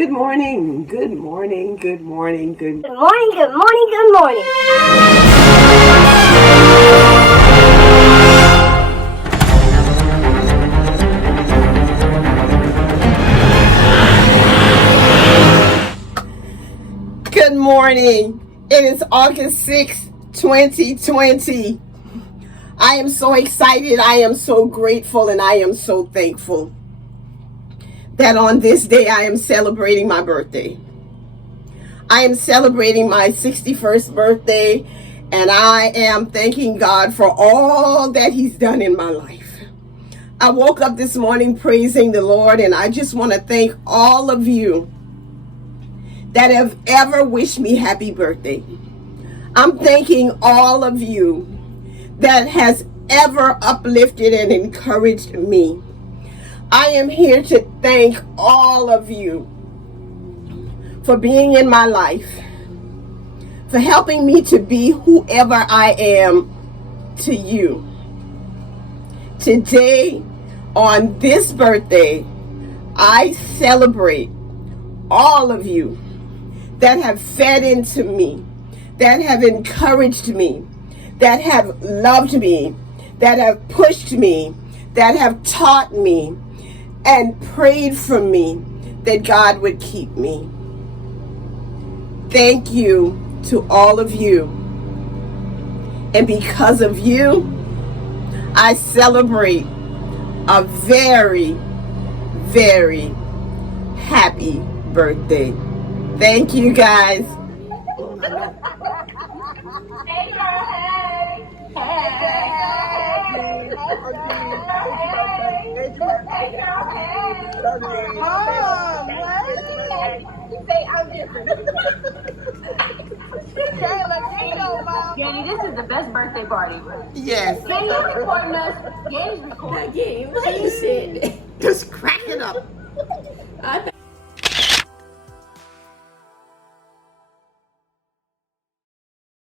Good morning, good morning, good morning, good Good morning, good morning, good morning. Good morning. It is August 6th, 2020. I am so excited, I am so grateful, and I am so thankful that on this day I am celebrating my birthday. I am celebrating my 61st birthday, and I am thanking God for all that He's done in my life. I woke up this morning praising the Lord, and I just want to thank all of you that have ever wished me happy birthday. I'm thanking all of you that has ever uplifted and encouraged me. I am here to thank all of you for being in my life, for helping me to be whoever I am to you. Today, on this birthday, I celebrate all of you that have fed into me, that have encouraged me, that have loved me, that have pushed me, that have taught me, and prayed for me that God would keep me. Thank you to all of you. And because of you, I celebrate a very, very happy birthday. Thank you, guys. Hey, girl, hey. Hey, girl, hey. Mom, what? Say I'm different. Yanni, this is the best birthday party. Yes. Yanni, you're recording us. Yanni's recording. Again, what you said? Just crack it up. I thought